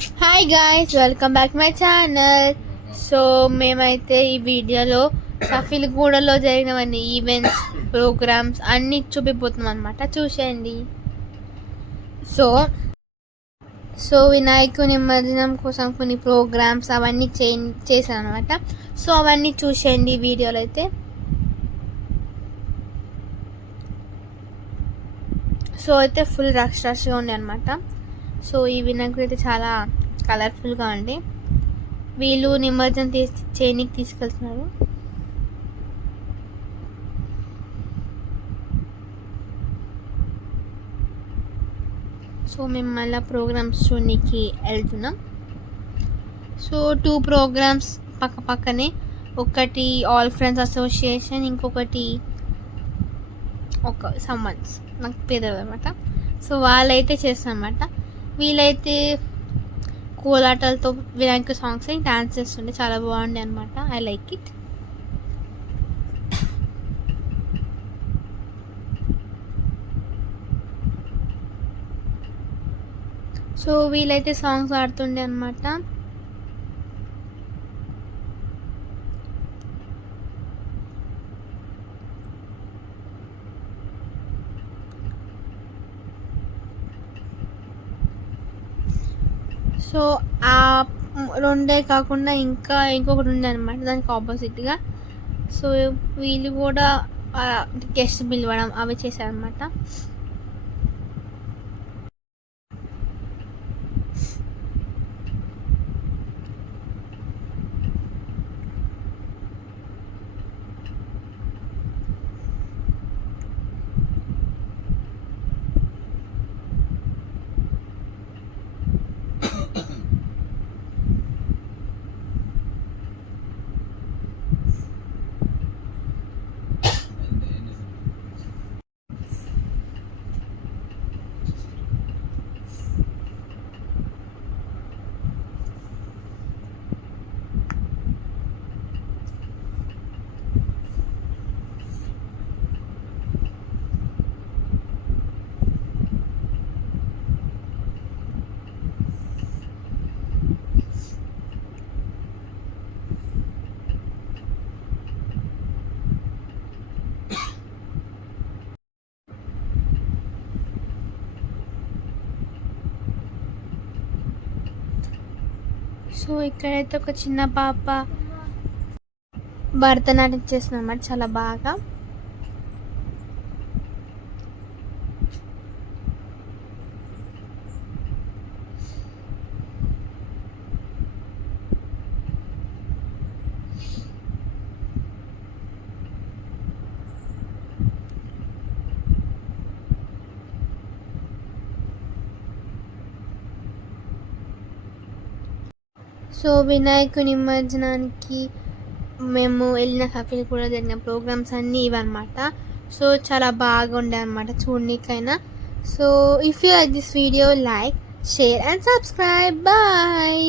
Hi guys, welcome back my channel. So మేమైతే ఈ వీడియోలో సఫిల్గూడలో జరిగినవన్నీ ఈవెంట్స్, ప్రోగ్రామ్స్ అన్నీ చూపిపోతున్నాం అనమాట. చూసేయండి. సో సో వినాయకుని నిమజ్జనం కోసం కొన్ని ప్రోగ్రామ్స్ అవన్నీ చేశాను అనమాట. సో అవన్నీ చూసేయండి వీడియోలో అయితే. సో అయితే ఫుల్ రష్గా ఉంది అనమాట. సో ఈ వినాయకుడు అయితే చాలా కలర్ఫుల్గా ఉంది. వీళ్ళు నిమజ్జనం చేయనికి తీసుకెళ్తున్నారు. సో మేము మళ్ళీ ప్రోగ్రామ్స్ చూడడానికి వెళ్తున్నాం. సో 2 ప్రోగ్రామ్స్ పక్కనే, ఒకటి ఆల్ ఫ్రెండ్స్ అసోసియేషన్, ఇంకొకటి సమ్మన్స్ నాకు పేరు అనమాట. సో వాళ్ళైతే చేస్తారన్నమాట. వీళ్ళైతే కోలాటాలతో వినాయక సాంగ్స్ డాన్స్ చేస్తుండే, చాలా బాగుండే అనమాట. I like it. సో వీళ్ళైతే సాంగ్స్ ఆడుతుండే అనమాట. సో ఆ రెండే కాకుండా ఇంకొకటి ఉంది అనమాట, దానికి ఆపోజిట్గా. సో వీళ్ళు కూడా గెస్ట్ పిలవడం అవి చేశారనమాట. సో ఇక్కడైతే ఒక చిన్న పాప భరతనాట్యం చేస్తుంది అన్నమాట, చాలా బాగా. సో వినాయకుని నిమజ్జనానికి మేము వెళ్ళిన కఫీలు కూడా జరిగిన ప్రోగ్రామ్స్ అన్నీ ఇవన్నమాట. సో చాలా బాగుండే అనమాట చూడనీకైనా. So if you like this video, like, share and subscribe. Bye.